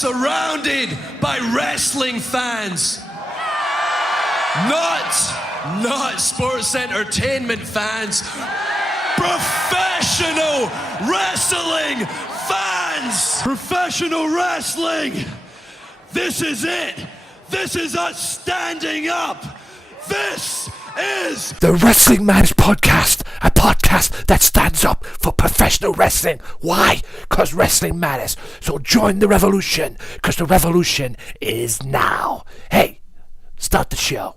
surrounded by wrestling fans. Not sports entertainment fans. Professional wrestling fans! Professional wrestling! This is it! This is us standing up! This is the Wrestling Matters Podcast, a podcast that stands up for professional wrestling. Why? Because wrestling matters. So join the revolution, because the revolution is now. Hey, start the show.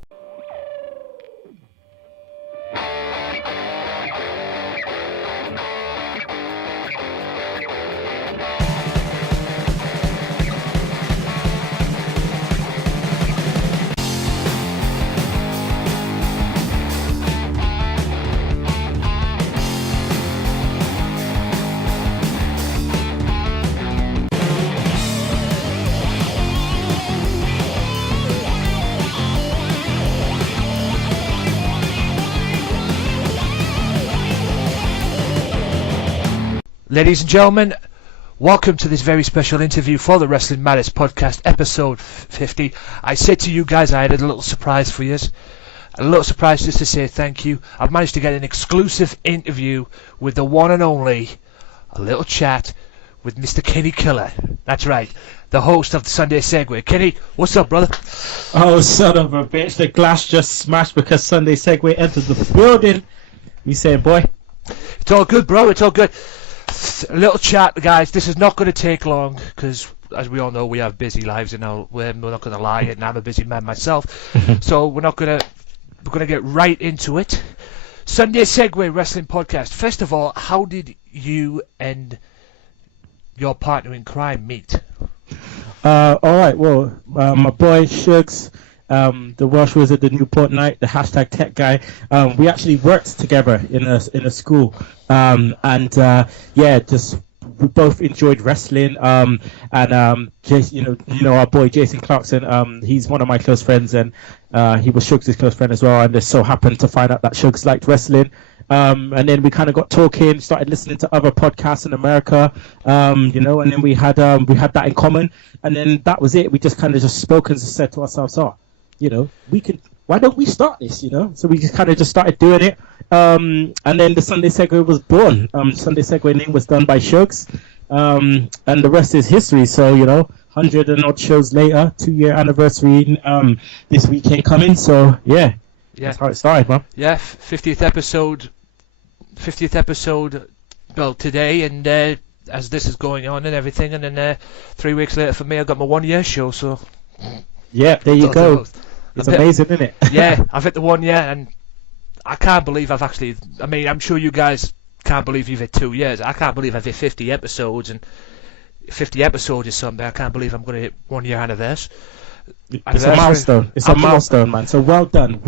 Ladies and gentlemen, welcome to this very special interview for the Wrestling Matters Podcast, episode 50. I said to you guys I had a little surprise for you. A little surprise just to say thank you. I've managed to get an exclusive interview with the one and only, a little chat with Mr. Kinny Killer. That's right, the host of the Sunday Segway. Kinny, what's up, brother? Oh, son of a bitch, the glass just smashed because Sunday Segway entered the building. You saying, boy? It's all good, bro, it's all good. A little chat, guys. This is not going to take long because, as we all know, we have busy lives, and we're not going to lie, and I'm a busy man myself. So we're going to get right into it. Sunday Segway Wrestling Podcast. First of all, how did you and your partner in crime meet? All right. Well, my boy Shugs, the Welsh Wizard, the Newport Knight, the hashtag Tech Guy. We actually worked together in a school, just we both enjoyed wrestling. Jason, you know our boy Jason Clarkson. He's one of my close friends, and he was Shugs' close friend as well. And just so happened to find out that Shugs liked wrestling. And then we kind of got talking, started listening to other podcasts in America, and then we had that in common, and then that was it. We just kind of just spoke and just said to ourselves, why don't we start this, So we just kind of just started doing it. And then the Sunday Segway was born. Sunday Segway name was done by Shugs. And the rest is history. So, 100 and odd shows later, 2-year anniversary this weekend coming. So, yeah, that's how it started, man. Yeah, 50th episode, well, today, and as this is going on and everything, and then 3 weeks later for me, I got my 1-year show, so... Yeah, there you go. It's amazing, isn't it? Yeah, I've hit the 1 year, and I can't believe I've actually... I mean, I'm sure you guys can't believe you've hit 2 years. I can't believe I've hit 50 episodes, and 50 episodes is something. I can't believe I'm going to hit 1 year anniversary. It's a milestone. It's a milestone, man. So well done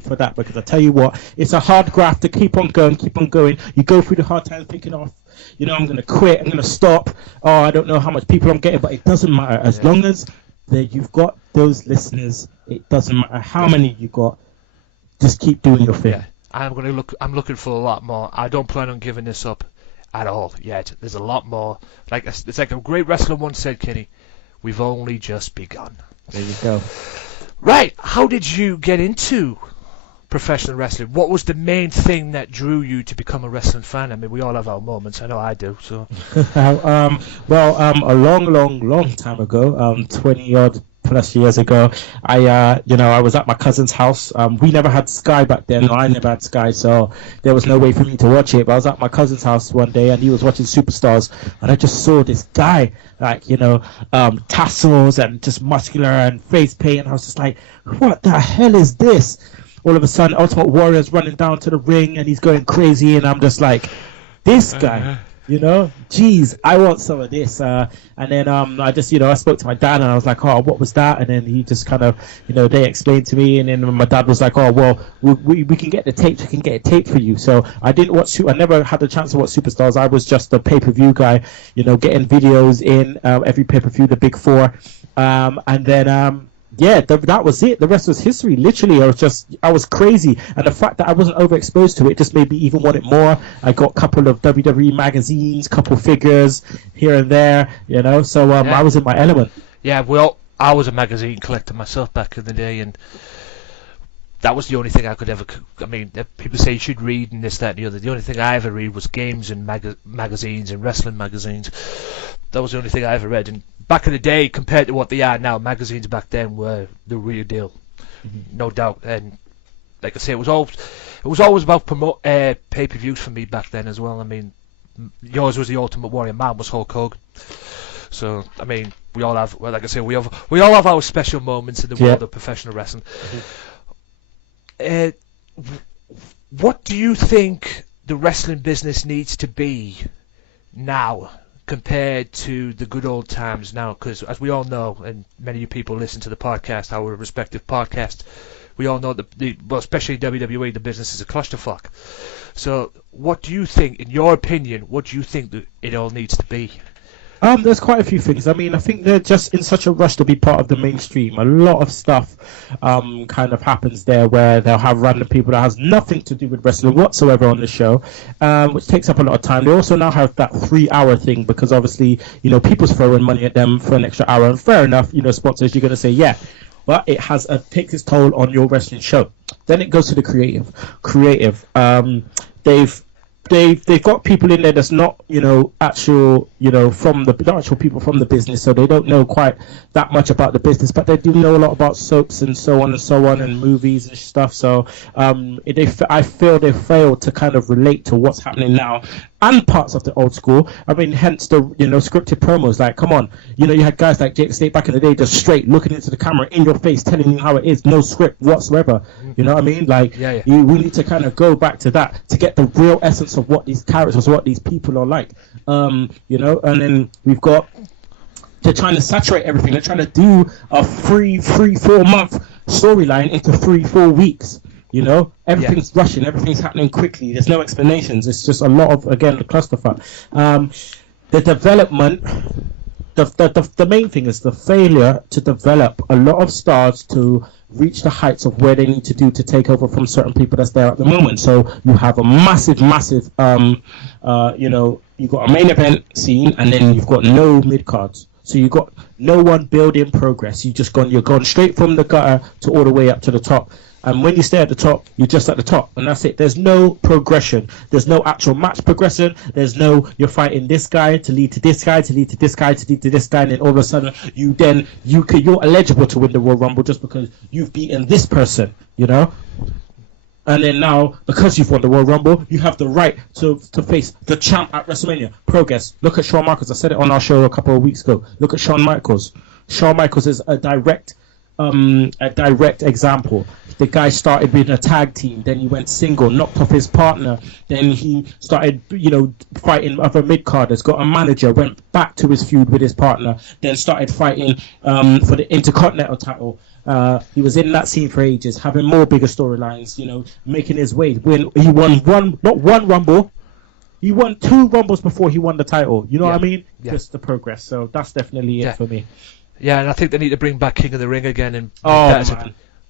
for that. Because I tell you what, it's a hard graft to keep on going. You go through the hard times thinking, I'm going to quit. I'm going to stop. Oh, I don't know how much people I'm getting, but it doesn't matter as long as you've got those listeners. It doesn't matter how many you got. Just keep doing your thing. Yeah, I'm looking for a lot more. I don't plan on giving this up at all yet. There's a lot more. It's like a great wrestler once said, Kenny, we've only just begun. There you go. Right, how did you get into professional wrestling? What was the main thing that drew you to become a wrestling fan? I mean, we all have our moments. I know I do. So, a long time ago, 20 odd plus years ago, I was at my cousin's house. We never had Sky back then. I never had Sky, so there was no way for me to watch it. But I was at my cousin's house one day, and he was watching Superstars, and I just saw this guy, tassels and just muscular and face paint, and I was just like, what the hell is this? All of a sudden, Ultimate Warrior's running down to the ring, and he's going crazy, and I'm just like, this guy. Geez, I want some of this. And then I spoke to my dad, and I was like, oh, what was that? And then he just kind of, they explained to me, and then my dad was like, oh, well, we can get the tapes. We can get it taped for you. So I never had the chance to watch Superstars. I was just a pay-per-view guy, getting videos in every pay-per-view, the big four. And then yeah, that was it. The rest was history. Literally, I was crazy, and the fact that I wasn't overexposed to it just made me even want it more. I got a couple of WWE magazines, couple figures here and there, you know. So I was in my element. Yeah, well, I was a magazine collector myself back in the day, and that was the only thing I could ever. I mean, people say you should read and this, that, and the other. The only thing I ever read was games and magazines and wrestling magazines. That was the only thing I ever read. And back in the day, compared to what they are now, magazines back then were the real deal, no doubt. And like I say, it was always about pay-per-views for me back then as well. I mean, yours was the Ultimate Warrior, mine was Hulk Hogan. So I mean, we all have, well, like I say, we all have our special moments in the world of professional wrestling. What do you think the wrestling business needs to be now compared to the good old times now? Because as we all know, and many of you people listen to the podcast, our respective podcasts, we all know that, well, especially WWE, the business is a clusterfuck. So what do you think, in your opinion, what do you think that it all needs to be? There's quite a few things. I mean, I think they're just in such a rush to be part of the mainstream. A lot of stuff kind of happens there where they'll have random people that has nothing to do with wrestling whatsoever on the show, which takes up a lot of time. They also now have that 3-hour thing because obviously, you know, people's throwing money at them for an extra hour. And fair enough, you know, sponsors, you're going to say, yeah, but it takes its toll on your wrestling show. Then it goes to the creative. They've got people in there that's not, you know, actual, you know, from the actual people from the business, so they don't know quite that much about the business, but they do know a lot about soaps and so on and movies and stuff. So I feel they failed to kind of relate to what's happening now and parts of the old school. I mean, hence the, you know, scripted promos. Like, come on, you know, you had guys like Jake Snake back in the day, just straight looking into the camera in your face, telling you how it is, no script whatsoever. You know what I mean? Like, we need to kind of go back to that to get the real essence of what these characters, what these people are like. You know, and then we've got, they're trying to saturate everything. They're trying to do a 3-4 month storyline into 3-4 weeks. You know, everything's rushing, everything's happening quickly. There's no explanations. It's just a lot of, again, the clusterfuck. The development, the main thing is the failure to develop a lot of stars to reach the heights of where they need to do to take over from certain people that's there at the moment. So you have a massive, you know, you've got a main event scene, and then you've got no mid cards. So you've got no one building progress. You're gone straight from the gutter to all the way up to the top. And when you stay at the top, you're just at the top, and that's it. There's no progression. There's no actual match progression. There's no, you're fighting this guy to lead to this guy, to lead to this guy, to lead to this guy, and then all of a sudden you're eligible to win the Royal Rumble just because you've beaten this person, you know. And then now, because you've won the Royal Rumble, you have the right to face the champ at WrestleMania. Progress. Look at Shawn Michaels. I said it on our show a couple of weeks ago. Look at Shawn Michaels. Shawn Michaels is a direct example. The guy started with a tag team, then he went single, knocked off his partner, then he started, you know, fighting other mid-carders, got a manager, went back to his feud with his partner, then started fighting for the Intercontinental title. He was in that scene for ages, having more bigger storylines, you know, making his way. He won not one Rumble, he won 2 Rumbles before he won the title. You know what I mean? Just the progress. So that's definitely it for me. Yeah, and I think they need to bring back King of the Ring again and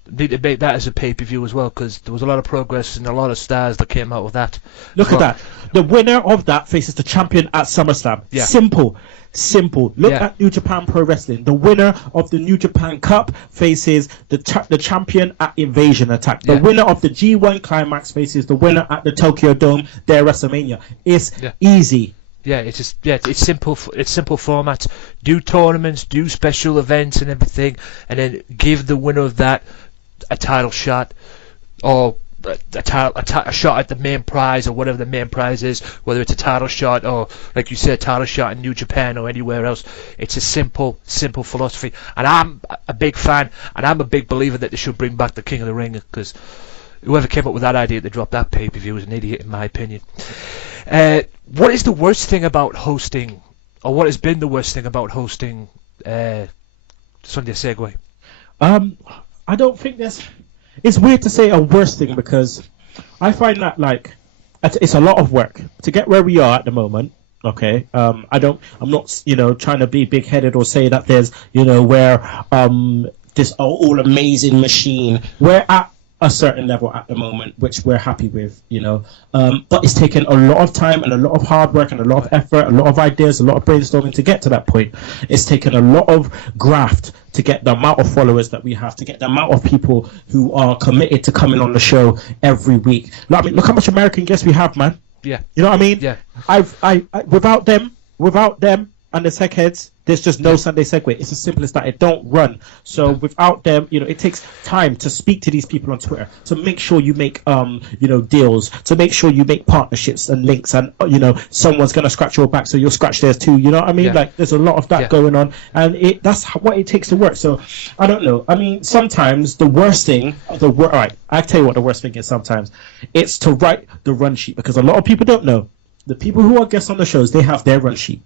need to make that as a pay-per-view as well, because there was a lot of progress and a lot of stars that came out of that. Look at that. The winner of that faces the champion at SummerSlam. Yeah. Simple. Look at New Japan Pro Wrestling. The winner of the New Japan Cup faces the champion at Invasion Attack. The winner of the G1 Climax faces the winner at the Tokyo Dome, their WrestleMania. It's easy. Yeah, it's just it's simple. It's simple format. Do tournaments, do special events and everything, and then give the winner of that a title shot, or a shot at the main prize, or whatever the main prize is. Whether it's a title shot or, like you said, a title shot in New Japan or anywhere else. It's a simple philosophy, and I'm a big fan, and I'm a big believer that they should bring back the King of the Ring, because whoever came up with that idea to drop that pay-per-view is an idiot, in my opinion. What is the worst thing about hosting, or what has been the worst thing about hosting Sunday Segway? I don't think it's weird to say a worst thing, because I find that, like, it's a lot of work to get where we are at the moment. Okay, I'm not, you know, trying to be big-headed or say that there's, you know, where this all amazing machine. We're at a certain level at the moment, which we're happy with, you know. But it's taken a lot of time and a lot of hard work and a lot of effort, a lot of ideas, a lot of brainstorming to get to that point. It's taken a lot of graft to get the amount of followers that we have, to get the amount of people who are committed to coming on the show every week. Look, I mean, look how much American guests we have, man. Yeah. You know what I mean? Yeah. I without them and the tech heads, there's just no Sunday Segway. It's as simple as that. It don't run. So without them, you know, it takes time to speak to these people on Twitter, to make sure you make you know, deals, to make sure you make partnerships and links, and you know, someone's gonna scratch your back, so you'll scratch theirs too. You know what I mean? Like, there's a lot of that going on, and that's what it takes to work. So I don't know. I mean, sometimes the worst thing, all right, I tell you what the worst thing is. Sometimes it's to write the run sheet, because a lot of people don't know. The people who are guests on the shows, they have their run sheet.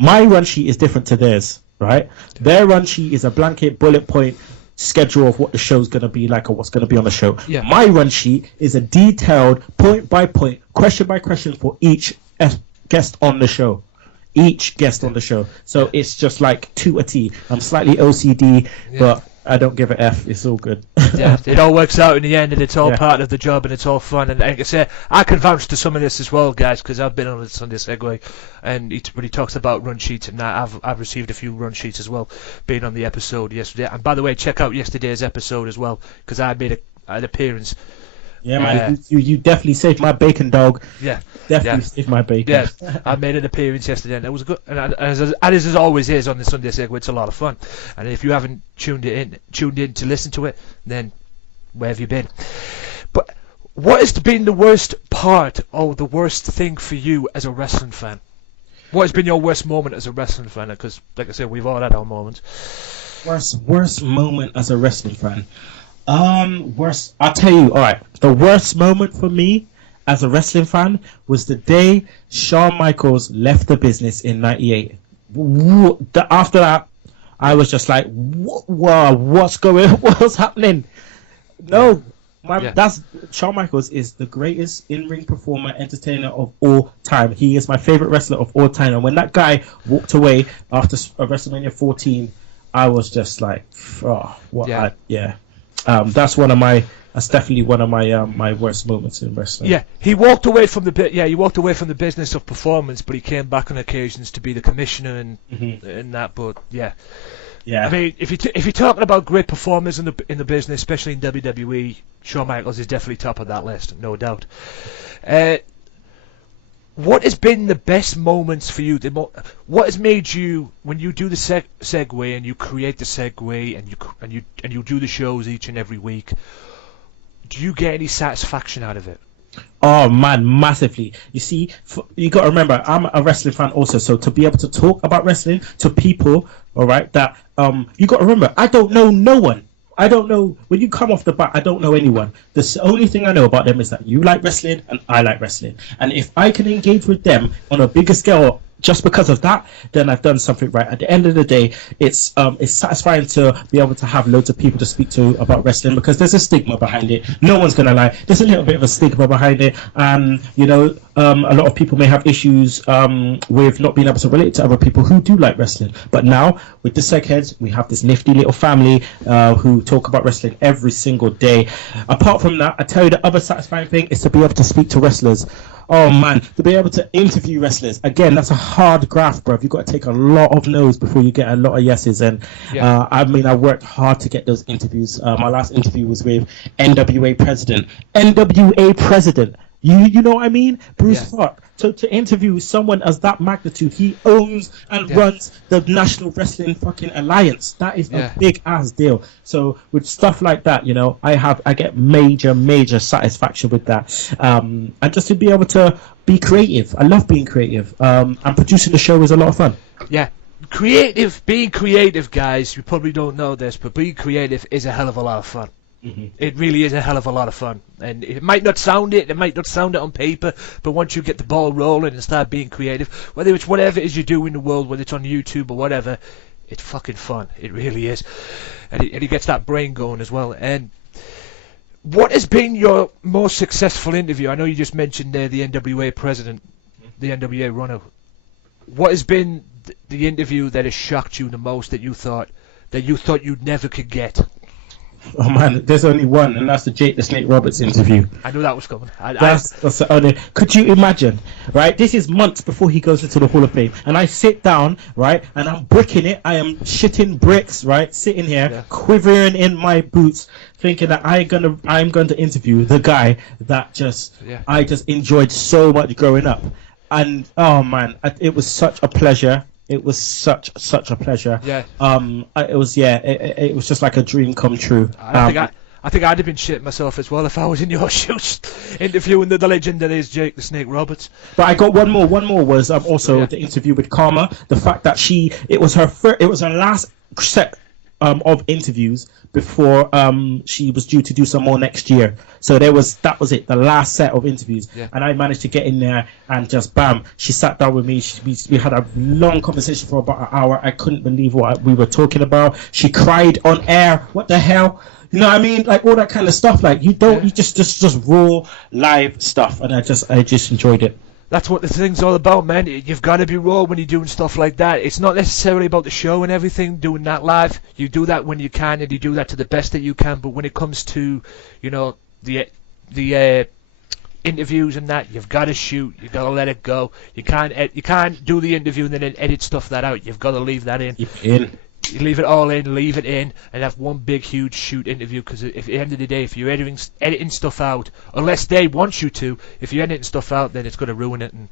My run sheet is different to theirs, right? Their run sheet is a blanket bullet point schedule of what the show's going to be like or what's going to be on the show. Yeah. My run sheet is a detailed point by point, question by question for each guest on the show. Each guest on the show. So it's just like to a T. I'm slightly OCD, but I don't give a F. It's all good. Yeah, it all works out in the end, and it's all part of the job, and it's all fun. And like I say, I can vouch to some of this as well, guys, because I've been on the Sunday Segway, and when he talks about run sheets and that, I've received a few run sheets as well, being on the episode yesterday. And by the way, check out yesterday's episode as well, because I made an appearance. Yeah, man, you definitely saved my bacon, dog. Yeah, definitely saved my bacon. Yeah, I made an appearance yesterday, and it was good. And as always is on the Sunday Segway, it's a lot of fun. And if you haven't tuned in to listen to it, then where have you been? But what has been the worst part, or the worst thing for you as a wrestling fan? What has been your worst moment as a wrestling fan? Because, like I said, we've all had our moments. Worst moment as a wrestling fan. Worst. I'll tell you. All right. The worst moment for me as a wrestling fan was the day Shawn Michaels left the business in '98. After that, I was just like, what's happening? No, that's Shawn Michaels is the greatest in-ring performer, entertainer of all time. He is my favorite wrestler of all time. And when that guy walked away after WrestleMania 14, I was just like, that's definitely one of my my worst moments in wrestling. Yeah, he walked away from the business of performance, but he came back on occasions to be the commissioner and that. But yeah. I mean, if you're talking about great performers in the business, especially in WWE, Shawn Michaels is definitely top of that list, no doubt. What has been the best moments for you? What has made you, when you do the segue and you create the segue and you do the shows each and every week, do you get any satisfaction out of it? Oh man, massively. You see, you got to remember, I'm a wrestling fan also, so to be able to talk about wrestling to people, all right, that you got to remember, I don't know no one. I don't know, when you come off the bat, I don't know anyone. The only thing I know about them is that you like wrestling and I like wrestling. And if I can engage with them on a bigger scale just because of that, then I've done something right. At the end of the day, it's satisfying to be able to have loads of people to speak to about wrestling, because there's a stigma behind it. No one's gonna lie. There's a little bit of a stigma behind it, and you know, a lot of people may have issues with not being able to relate to other people who do like wrestling. But now with the Segheads, we have this nifty little family who talk about wrestling every single day. Apart from that, I tell you, the other satisfying thing is to be able to speak to wrestlers. Oh man, to be able to interview wrestlers, again, that's a hard graft, bro. You've got to take a lot of no's before you get a lot of yeses. And I mean, I worked hard to get those interviews. My last interview was with NWA president. You know what I mean? Bruce Clark. So to interview someone as that magnitude, he owns and runs the National Wrestling fucking Alliance. That is a big ass deal. So with stuff like that, you know, I get major satisfaction with that. And just to be able to be creative. I love being creative. And producing the show is a lot of fun. Yeah. Being creative, guys, you probably don't know this, but being creative is a hell of a lot of fun. Mm-hmm. It really is a hell of a lot of fun, and it might not sound it on paper, but once you get the ball rolling and start being creative, whether it's whatever it is you do in the world, whether it's on YouTube or whatever, it's fucking fun. It really is, and it gets that brain going as well. And what has been your most successful interview? I know you just mentioned there the NWA president, the NWA runner. What has been the interview that has shocked you the most, that you thought, that you thought you'd never could get? Oh man, there's only one, and that's the Jake the Snake Roberts interview. I knew that was coming. That's the only. Could you imagine? Right, this is months before he goes into the Hall of Fame, and I sit down, right, and I'm bricking it. I am shitting bricks, right, sitting here, quivering in my boots, thinking that I'm going to interview the guy that I just enjoyed so much growing up, and oh man, it was such a pleasure. It was such a pleasure. Yeah. It was just like a dream come true. I think I'd have been shitting myself as well if I was in your shoes interviewing the legend that is Jake the Snake Roberts. But I got one more. One more was also the interview with Karma. The fact that it was her last set of interviews before she was due to do some more next year. So that was it, the last set of interviews. Yeah. And I managed to get in there and just bam, she sat down with me. We had a long conversation for about an hour. I couldn't believe what we were talking about. She cried on air. What the hell? You know what I mean? Like all that kind of stuff. Like you just raw live stuff, and I just enjoyed it. That's what the thing's all about, man. You've got to be raw when you're doing stuff like that. It's not necessarily about the show and everything, doing that live. You do that when you can, and you do that to the best that you can. But when it comes to, the interviews and that, you've got to shoot. You've got to let it go. You can't do the interview and then edit stuff that out. You've got to leave that in. You leave it all in, leave it in, and have one big, huge shoot interview. Because at the end of the day, if you're editing stuff out, unless they want you to, if you're editing stuff out, then it's going to ruin it, and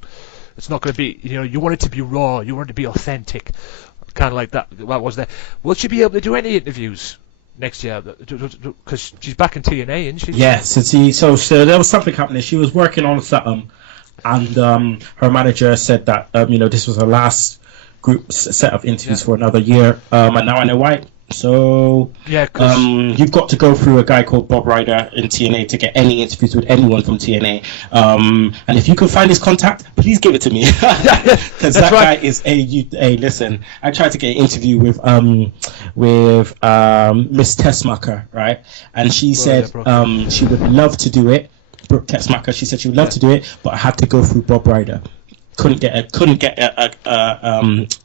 it's not going to be. You want it to be raw, you want it to be authentic, kind of like that. What was that? Will she be able to do any interviews next year? Because she's back in TNA, isn't she? Yes. So there was something happening. She was working on something, and her manager said that this was her last group set of interviews for another year, and now I know why. So you've got to go through a guy called Bob Ryder in TNA to get any interviews with anyone from TNA, and if you can find his contact, please give it to me, because that guy is listen, I tried to get an interview with Miss Tessmacher, right, and she said she would love to do it. Brooke Tessmacher, she said she would love to do it, but I had to go through Bob Ryder. Couldn't get a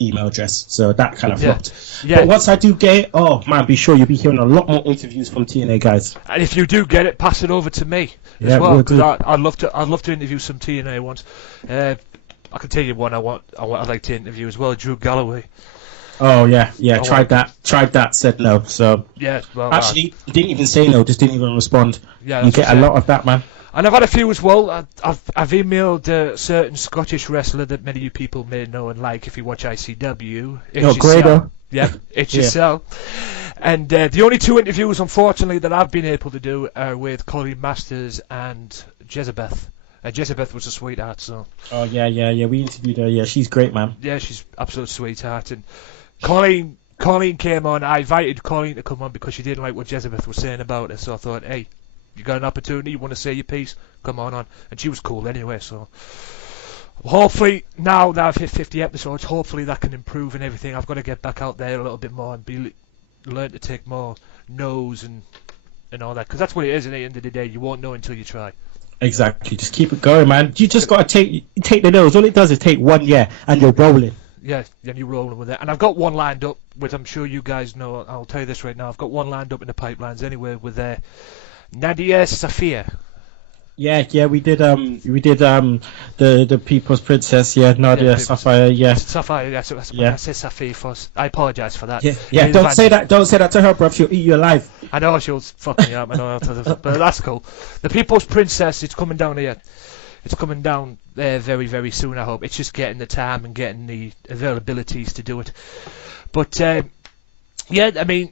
email address, so that kind of flopped. Yeah. But once I do get it, oh man, be sure you'll be hearing a lot more interviews from TNA guys. And if you do get it, pass it over to me as well, because I'd love to interview some TNA ones. I can tell you one I'd like to interview as well, Drew Galloway. Oh yeah. Tried that, said no. So actually, didn't even say no, just didn't even respond. Yeah, you get a lot of that, man. And I've had a few as well. I've emailed a certain Scottish wrestler that many of you people may know and like if you watch ICW. Grado. Yeah, it's yourself. And the only two interviews, unfortunately, that I've been able to do are with Colleen Masters and Jezebeth. Jezebeth was a sweetheart, so. Oh yeah. We interviewed her. Yeah, she's great, man. Yeah, she's absolute sweetheart. And Colleen came on. I invited Colleen to come on because she didn't like what Jezebeth was saying about her. So I thought, hey, you got an opportunity, you want to say your piece, come on. And she was cool anyway, so hopefully now that I've hit 50 episodes, hopefully that can improve and everything. I've got to get back out there a little bit more and learn to take more no's and all that, because that's what it is at the end of the day. You won't know until you try. Exactly, just keep it going, man. You just got to take the no's. All it does is take one and you're rolling. Yeah, and you're rolling with it. And I've got one lined up, which I'm sure you guys know. I'll tell you this right now. I've got one lined up in the pipelines anyway with Nadia Safia. Yeah, we did the People's Princess, Nadia Safia, Safia, that's what I said Safia first. I apologise for that. Yeah, don't say that to her, bruv, she'll eat you alive. I know, she'll fuck me up, but that's cool. The People's Princess, it's coming down here. It's coming down there very, very soon, I hope. It's just getting the time and getting the availabilities to do it. But, I mean,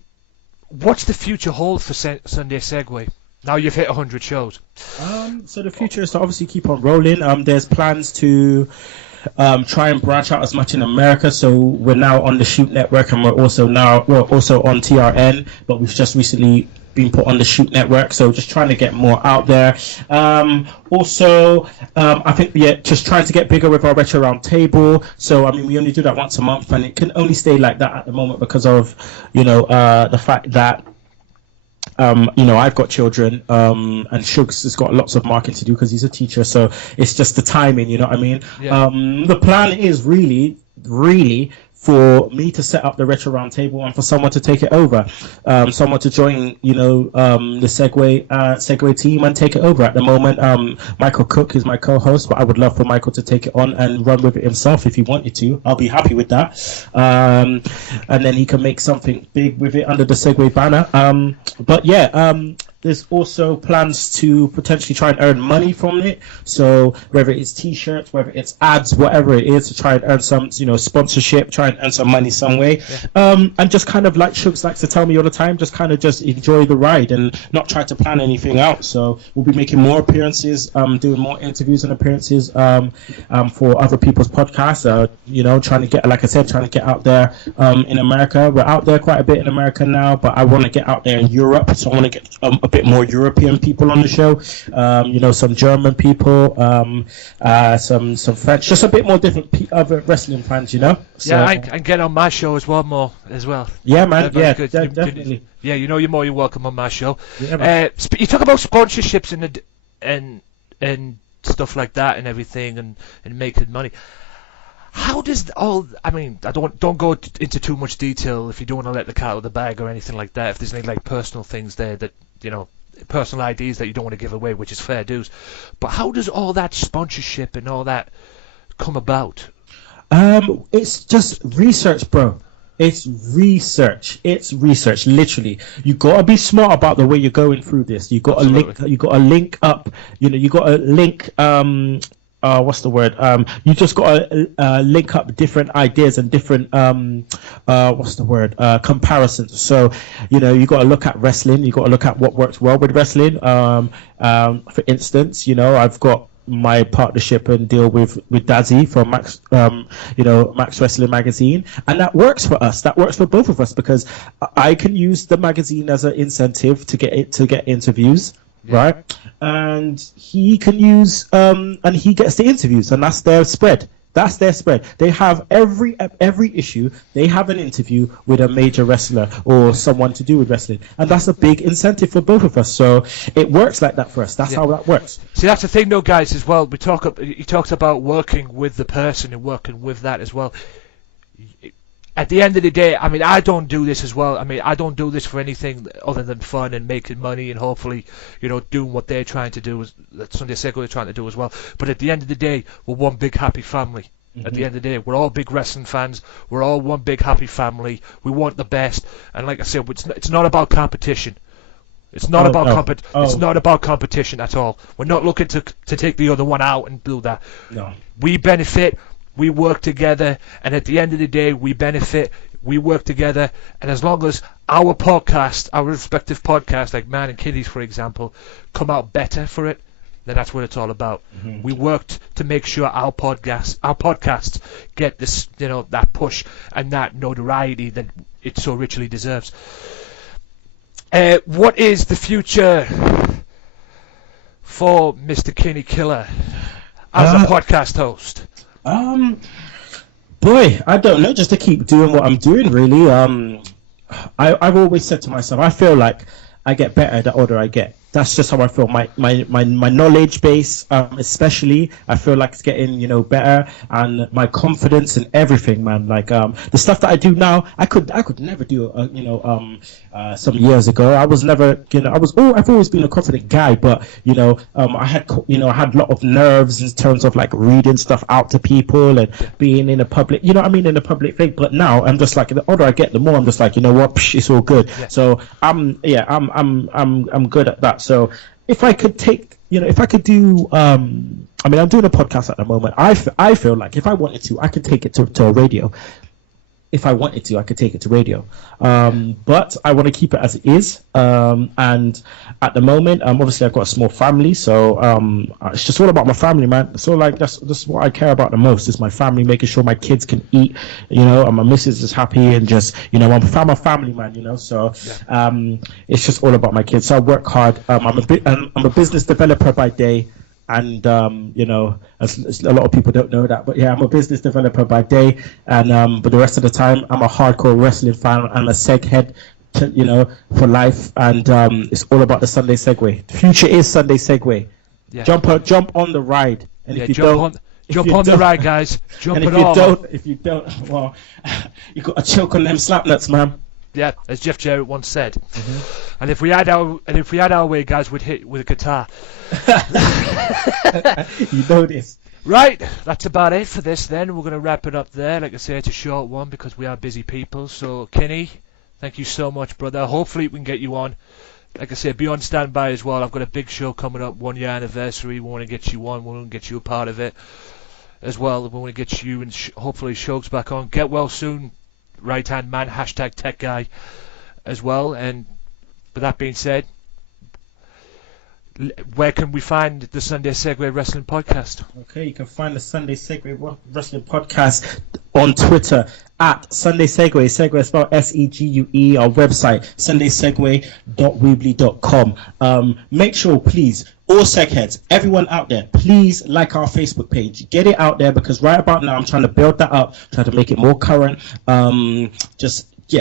what's the future hold for Sunday Segway? Now you've hit 100 shows. So the future is to obviously keep on rolling. There's plans to try and branch out as much in America. So we're now on the Shoot Network, and we're also on TRN, but we've just recently been put on the Shoot Network. So just trying to get more out there. I think just trying to get bigger with our Retro Round Table. So I mean, we only do that once a month, and it can only stay like that at the moment because of the fact that I've got children, and Shugs has got lots of marketing to do because he's a teacher, so it's just the timing, you know what I mean? Yeah. The plan is really for me to set up the Retro Round Table and for someone to take it over, someone to join, the Segway team and take it over. At the moment, Michael Cook is my co-host, but I would love for Michael to take it on and run with it himself if he wanted to. I'll be happy with that. And then he can make something big with it under the Segway banner. There's also plans to potentially try and earn money from it. So whether it's t-shirts, whether it's ads, whatever it is, to try and earn some, sponsorship, try and earn some money some way. And just kind of like Shugs likes to tell me all the time, just kind of just enjoy the ride and not try to plan anything out. So we'll be making more appearances, doing more interviews and appearances for other people's podcasts. Trying to get, like I said, trying to get out there in America. We're out there quite a bit in America now, but I want to get out there in Europe. So I want to get a bit more European people on the show, some German people, some French, just a bit more different other wrestling fans, So, and get on my show as well. Yeah, man. Yeah, good. Definitely. You're more than welcome on my show. Yeah, you talk about sponsorships and stuff like that and everything and making money. How does don't go into too much detail if you don't want to let the cat out of the bag or anything like that. If there's any like personal things there that personal IDs that you don't want to give away, which is fair dues. But how does all that sponsorship and all that come about? It's just research, bro. It's research. Literally, you gotta be smart about the way you're going through this. You gotta link up. You gotta link. What's the word? You just gotta link up different ideas and different comparisons. So, you gotta look at wrestling. You gotta look at what works well with wrestling. For instance, I've got my partnership and deal with Dazzy from Max Wrestling Magazine, and that works for us. That works for both of us because I can use the magazine as an incentive to get interviews. Yeah. Right, and he can use and he gets the interviews, and that's their spread. They have every issue. They have an interview with a major wrestler or someone to do with wrestling, and that's a big incentive for both of us. So it works like that for us. That's how that works. See, that's the thing, though, guys. As well, he talks about working with the person and working with that as well. At the end of the day, I don't do this as well. I don't do this for anything other than fun and making money and hopefully, doing what they're trying to do, that Sunday Segway are trying to do as well. But at the end of the day, we're one big happy family. Mm-hmm. At the end of the day, we're all big wrestling fans. We're all one big happy family. We want the best. And like I said, it's not about competition. It's not It's not about competition at all. We're not looking to take the other one out and do that. No. We benefit. We work together, and at the end of the day, we benefit. We work together, and as long as our respective podcasts, like Man and Kinny's, for example, come out better for it, then that's what it's all about. Mm-hmm. We worked to make sure our podcasts get this, that push and that notoriety that it so richly deserves. What is the future for Mr. Kinny Killer as a podcast host? Boy, I don't know. Just to keep doing what I'm doing, really. I've always said to myself, I feel like I get better the older I get. That's just how I feel. My knowledge base, especially, I feel like it's getting, better, and my confidence and everything, man. Like the stuff that I do now, I could never do. Some years ago, I was never, I've always been a confident guy, but I had a lot of nerves in terms of like reading stuff out to people and being in a public, in a public thing. But now I'm just like, the older I get, the more I'm just like, it's all good. Yeah. So I'm good at that. So if I could take, if I could do, I'm doing a podcast at the moment. I feel like if I wanted to, I could take it to a radio. If I wanted to, I could take it to radio. But I want to keep it as it is. And at the moment, obviously I've got a small family, so it's just all about my family, man. So like that's what I care about the most is my family, making sure my kids can eat, and my missus is happy, and just I'm a family man, So it's just all about my kids. So I work hard. I'm a business developer by day. And as a lot of people don't know that, but yeah, I'm a business developer by day, and but the rest of the time, I'm a hardcore wrestling fan. I'm a seg head, for life, and it's all about the Sunday Segway. The future is Sunday Segway. Yeah. Jump on the ride, and if you don't, Jump on the ride, guys. Jump and it all. if you don't, well, you got to choke on them slap nuts, man. Yeah, as Jeff Jarrett once said. Mm-hmm. And if we had our way, guys, we'd hit with a guitar. You know this. Right, that's about it for this then. We're going to wrap it up there. Like I say, it's a short one because we are busy people. So, Kinny, thank you so much, brother. Hopefully we can get you on. Like I say, be on standby as well. I've got a big show coming up, 1 year anniversary. We want to get you on. We want to get you a part of it as well. We want to get you and hopefully Shogs back on. Get well soon, right hand man, hashtag tech guy as well. And with that being said, where can we find the Sunday Segway Wrestling Podcast? Okay, you can find the Sunday Segway Wrestling Podcast on Twitter at Sunday Segway. Segway spelled SEGUE. Our website, sundaysegway.weebly.com. Make sure, please, all segheads, everyone out there, please like our Facebook page. Get it out there because right about now I'm trying to build that up, try to make it more current.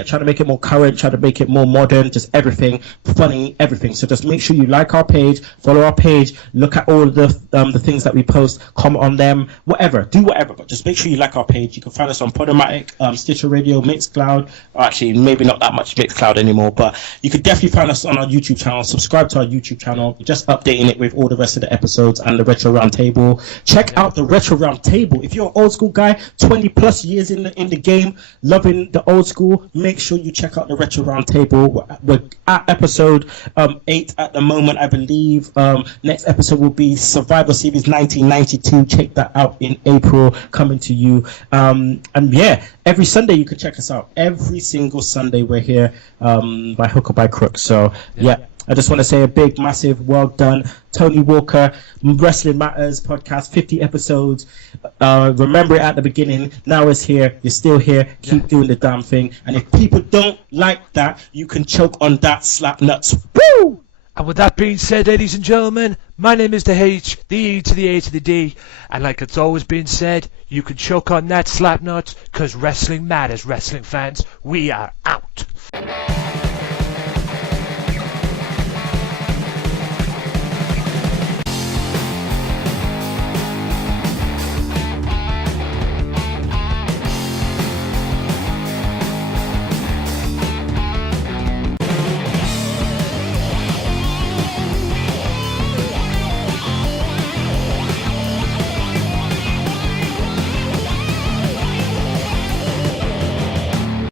Try to make it more current, try to make it more modern, just everything, funny, everything. So just make sure you like our page, follow our page, look at all of the things that we post, comment on them, whatever, do whatever, but just make sure you like our page. You can find us on Podomatic, Stitcher Radio, Mixcloud, or actually maybe not that much Mixcloud anymore, but you could definitely find us on our YouTube channel. Subscribe to our YouTube channel. We're just updating it with all the rest of the episodes and the Retro Round Table. Check out the Retro Round Table. If you're an old school guy, 20 plus years in the game, loving the old school, make sure you check out the Retro Round Table. We're at episode 8 at the moment, I believe. Next episode will be Survivor Series 1992. Check that out in April, coming to you. And yeah, every Sunday you can check us out. Every single Sunday we're here, by hook or by crook. So yeah. I just want to say a big, massive, well done, Tony Walker, Wrestling Matters podcast, 50 episodes. Remember it at the beginning. Now it's here. You're still here. Keep doing the damn thing. And if people don't like that, you can choke on that slap nuts. Woo! And with that being said, ladies and gentlemen, my name is the H, the E to the A to the D. And like it's always been said, you can choke on that slap nut because wrestling matters, wrestling fans. We are out.